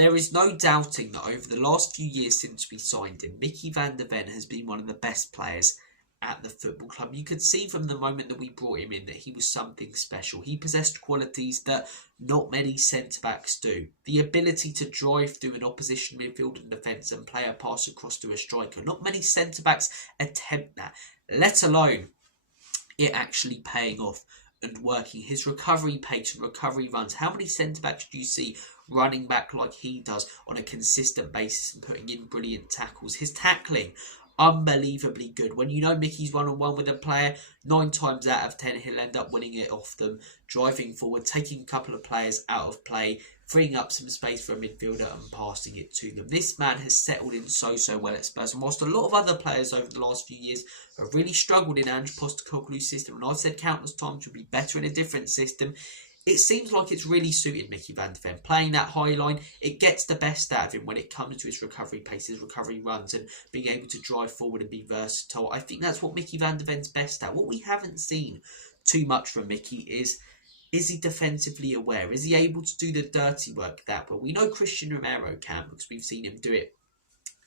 There is no doubting that over the last few years since we signed him, Micky van de Ven has been one of the best players at the football club. You could see from the moment that we brought him in that he was something special. He possessed qualities that not many centre-backs do. The ability to drive through an opposition midfield and defence and play a pass across to a striker. Not many centre-backs attempt that, let alone it actually paying off and working. His recovery pace and recovery runs. How many centre-backs do you see running back like he does on a consistent basis and putting in brilliant tackles? His tackling, unbelievably good. When you know Micky's one-on-one with a player, 9 times out of 10 he'll end up winning it off them, driving forward, taking a couple of players out of play, freeing up some space for a midfielder and passing it to them. This man has settled in so well at Spurs, and whilst a lot of other players over the last few years have really struggled in Ange Postecoglou's system, and I've said countless times would be better in a different system, it seems like it's really suited Micky van de Ven. Playing that high line, it gets the best out of him when it comes to his recovery pace, his recovery runs, and being able to drive forward and be versatile. I think that's what Micky van de Ven's best at. What we haven't seen too much from Micky is he defensively aware? Is he able to do the dirty work that well? We know Christian Romero can, because we've seen him do it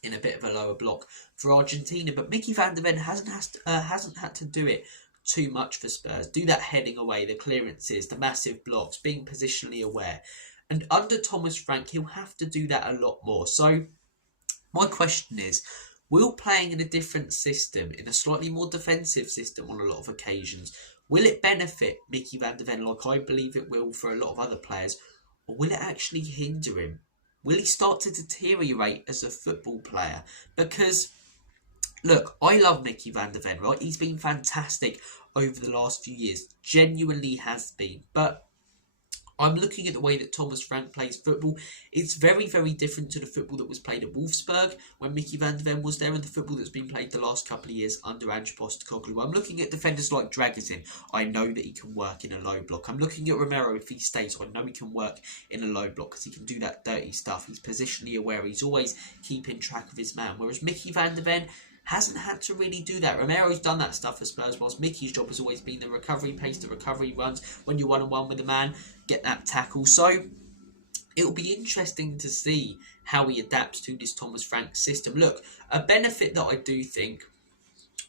in a bit of a lower block for Argentina, but Micky van de Ven hasn't had to do it too much for Spurs. Do that heading away, the clearances, the massive blocks, being positionally aware. And under Thomas Frank, he'll have to do that a lot more. So my question is, will playing in a different system, in a slightly more defensive system on a lot of occasions, will it benefit Micky van de Ven like I believe it will for a lot of other players, or will it actually hinder him? Will he start to deteriorate as a football player? Because look, I love Micky van de Ven, right? He's been fantastic over the last few years. Genuinely has been. But I'm looking at the way that Thomas Frank plays football. It's very different to the football that was played at Wolfsburg when Micky van de Ven was there, and the football that's been played the last couple of years under Ange Postecoglou. I'm looking at defenders like Dragutin. I know that he can work in a low block. I'm looking at Romero if he stays. I know he can work in a low block because he can do that dirty stuff. He's positionally aware. He's always keeping track of his man. Whereas Micky van de Ven hasn't had to really do that. Romero's done that stuff for Spurs, whilst Micky's job has always been the recovery pace, the recovery runs, when you're one-on-one with a man, get that tackle. So it'll be interesting to see how he adapts to this Thomas Frank system. Look, a benefit that I do think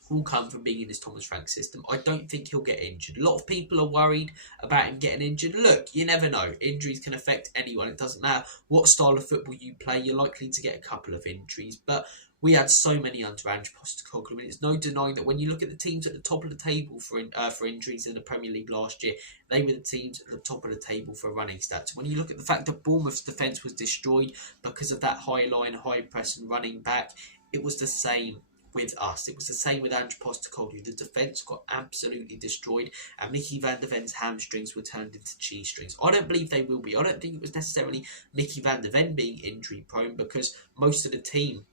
will come from being in this Thomas Frank system, I don't think he'll get injured. A lot of people are worried about him getting injured. Look, you never know. Injuries can affect anyone. It doesn't matter what style of football you play. You're likely to get a couple of injuries, but we had so many under Ange Postecoglou, and it's no denying that when you look at the teams at the top of the table for injuries in the Premier League last year, they were the teams at the top of the table for running stats. When you look at the fact that Bournemouth's defence was destroyed because of that high line, high press and running back, it was the same with us. It was the same with Ange Postecoglou. The defence got absolutely destroyed, and Micky van de Ven's hamstrings were turned into cheese strings. I don't believe they will be. I don't think it was necessarily Micky van de Ven being injury prone, because most of the team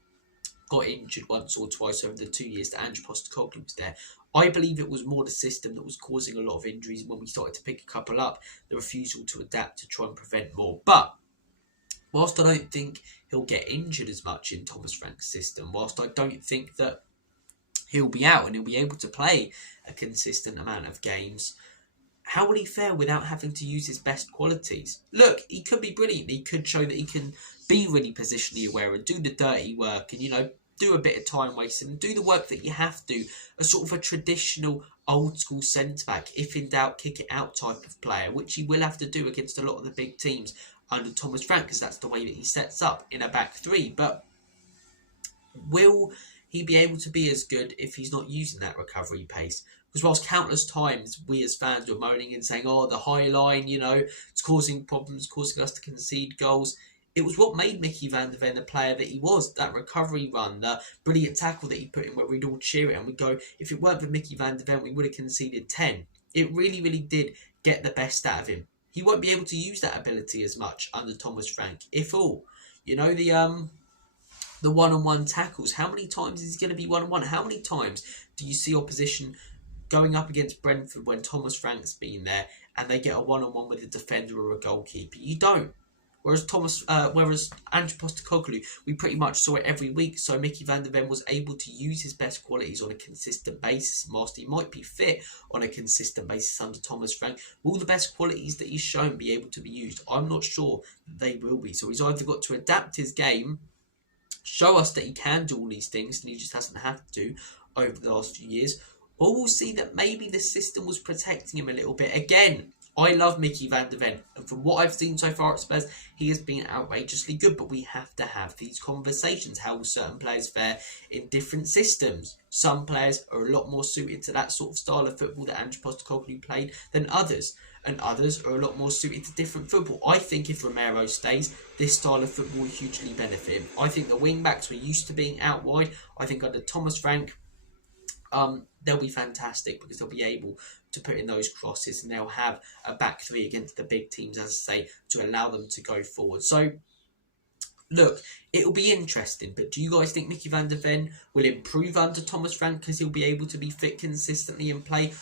got injured once or twice over the 2 years that Ange Postecoglou was there. I believe it was more the system that was causing a lot of injuries. When we started to pick a couple up, the refusal to adapt to try and prevent more. But whilst I don't think he'll get injured as much in Thomas Frank's system, whilst I don't think that he'll be out and he'll be able to play a consistent amount of games, how will he fare without having to use his best qualities? Look, he could be brilliant. He could show that he can be really positionally aware and do the dirty work and, do a bit of time wasting and do the work that you have to. A sort of a traditional old school centre-back, if in doubt, kick it out type of player, which he will have to do against a lot of the big teams under Thomas Frank, because that's the way that he sets up in a back three. But will he be able to be as good if he's not using that recovery pace? Because whilst countless times we as fans were moaning and saying, the high line, it's causing problems, causing us to concede goals, it was what made Micky van de Ven the player that he was. That recovery run, the brilliant tackle that he put in where we'd all cheer it and we'd go, if it weren't for Micky van de Ven, we would have conceded 10. It really did get the best out of him. He won't be able to use that ability as much under Thomas Frank, if all. The one-on-one tackles. How many times is he going to be one-on-one? How many times do you see opposition going up against Brentford when Thomas Frank's been there and they get a one-on-one with a defender or a goalkeeper? You don't. Whereas Ange Postecoglou, we pretty much saw it every week. So Micky van der Ven was able to use his best qualities on a consistent basis. Master, he might be fit on a consistent basis under Thomas Frank. Will the best qualities that he's shown be able to be used? I'm not sure that they will be. So he's either got to adapt his game, show us that he can do all these things, and he just hasn't had to over the last few years, or we'll see that maybe the system was protecting him a little bit. Again, I love Micky van der Ven, and from what I've seen so far at Spurs, he has been outrageously good, but we have to have these conversations. How will certain players fare in different systems? Some players are a lot more suited to that sort of style of football that Ange Postecoglou played than others, and others are a lot more suited to different football. I think if Romero stays, this style of football will hugely benefit him. I think the wing-backs were used to being out wide. I think under Thomas Frank, they'll be fantastic because they'll be able to put in those crosses, and they'll have a back three against the big teams, as I say, to allow them to go forward. So, look, it'll be interesting, but do you guys think Micky van der Ven will improve under Thomas Frank because he'll be able to be fit consistently and play?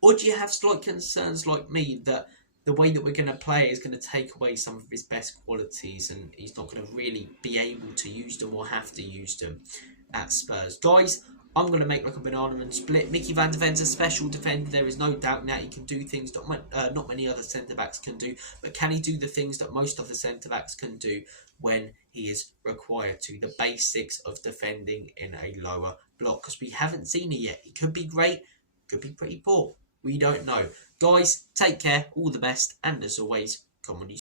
Or do you have slight concerns like me that the way that we're going to play is going to take away some of his best qualities and he's not going to really be able to use them or have to use them at Spurs? Guys, I'm going to make like a banana and split. Micky van der Ven's a special defender. There is no doubt now he can do things that not many other centre-backs can do. But can he do the things that most of the centre-backs can do when he is required to? The basics of defending in a lower block. Because we haven't seen it yet. It could be great. Could be pretty poor. We don't know. Guys, take care. All the best. And as always, come on, you